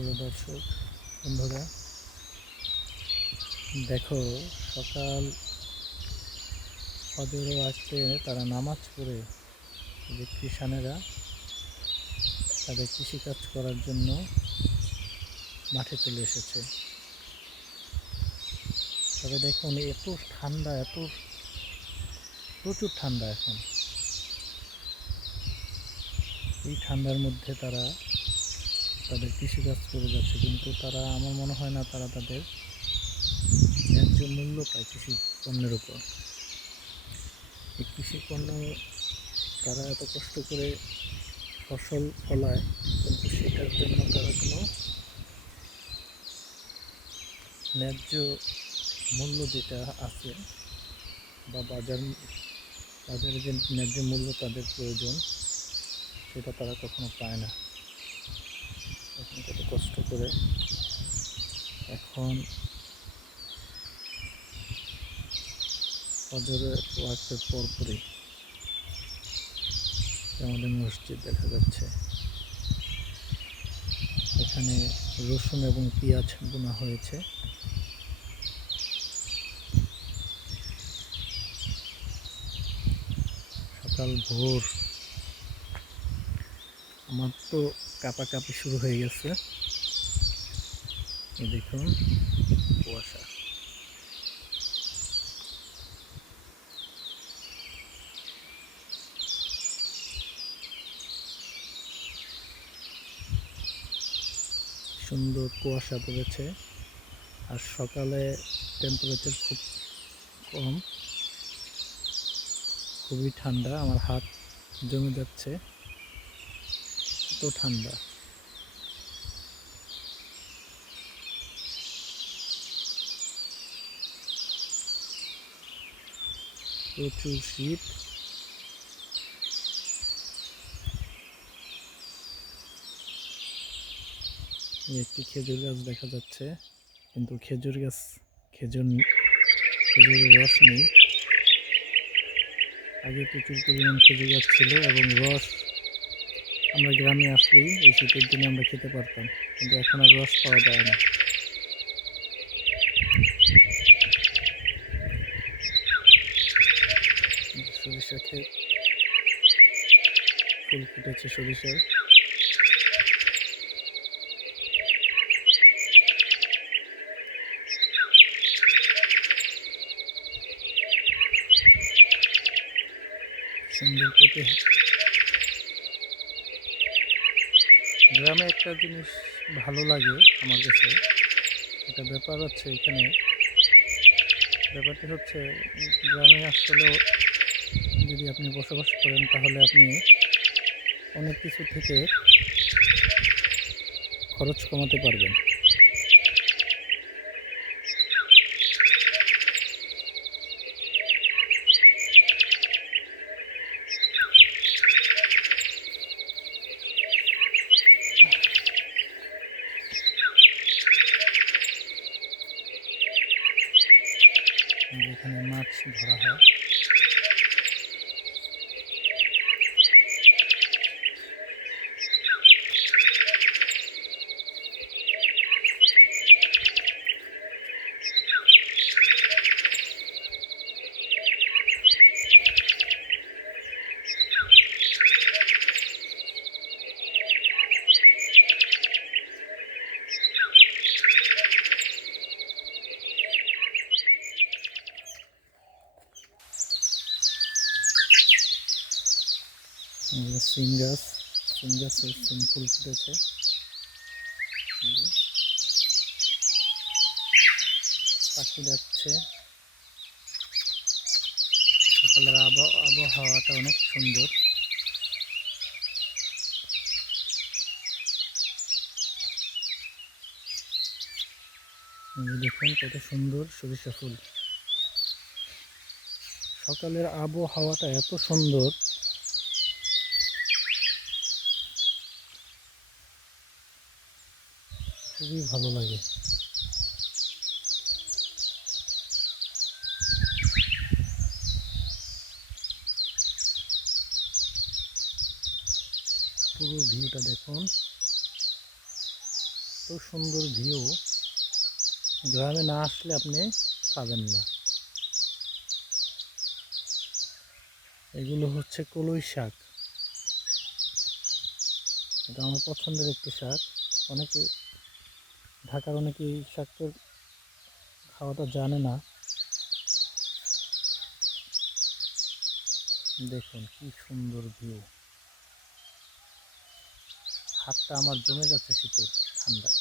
সুপ্রিয় দর্শক বন্ধুরা। দেখো, সকাল ফজরে আসতে তারা নামাজ পড়ে। যে কৃষানেরা তাদের কৃষিকাজ করার জন্য মাঠে চলে এসেছে। তবে দেখুন, এত ঠান্ডা, এত প্রচুর ঠান্ডা এখন। এই ঠান্ডার মধ্যে তারা তাদের কৃষিকাজ করে যাচ্ছে, কিন্তু তারা, আমার মনে হয় না তারা তাদের ন্যায্য মূল্য পায় কৃষি পণ্যের উপর। এই কৃষি পণ্য তারা এত কষ্ট করে ফসল ফলায়, কিন্তু সেটার জন্য তারা কোনো ন্যায্য মূল্য যেটা আছে বা বাজার, বাজারে যে ন্যায্য মূল্য তাদের প্রয়োজন, সেটা তারা কখনো পায় না। কষ্ট করে এখন ফজরের ওয়াক্তের পরপরই আমাদের মসজিদ দেখা যাচ্ছে। এখানে রসুন এবং পেঁয়াজ বোনা হয়েছে। সকাল ভোর আমার তো কাঁপাকাঁপি শুরু হয়ে গেছে। দেখুন, কুয়াশা। সুন্দর কুয়াশা পড়েছে, আর সকালে টেম্পারেচার খুব কম। খুবই ঠান্ডা, আমার হাত জমে যাচ্ছে। এত ঠান্ডা। প্রচুর শীত। একটি খেজুর গাছ দেখা যাচ্ছে, কিন্তু খেজুর গাছ, খেজুর খেজুরের রস নেই। আগে প্রচুর পরিমাণ খেজুর গাছ ছিল এবং রস আমরা গ্রামে আসলেই এই শীতের দিনে আমরা খেতে পারতাম, কিন্তু এখন আর রস পাওয়া যায় না। সরিষা ক্ষেত ফুল ফুটেছে সরিষার। সুন্দর পেতে গ্রামে একটা জিনিস ভালো লাগে আমার কাছে। এটা ব্যাপার হচ্ছে এখানে। ব্যাপারটি হচ্ছে, গ্রামে আসলেও যদি আপনি বসবাস করেন, তাহলে আপনি অনেক কিছু থেকে খরচ কমাতে পারবেন। যেখানে মাছ ধরা হয়। সিম গাছ সিম গাছে সিম ফুল ফুটেছে। পাখি ডাকছে। সকালের আবহাওয়া আবহাওয়াটা অনেক সুন্দর। দেখুন কত সুন্দর সরিষা ফুল। সকালের আবহাওয়াটা এত সুন্দর। খুবই ভালো লাগে। পুরো ভিউটা দেখুন। সুন্দর ভিউ। গ্রামে না আসলে আপনি পাবেন না। এগুলো হচ্ছে কলই শাক। এটা আমার পছন্দের একটি শাক। অনেকে ঢাকার অনেকে এই খাওয়াটা জানে না। দেখুন কি সুন্দর ভিউ। হাতটা আমার জমে যাচ্ছে শীতের ঠান্ডায়।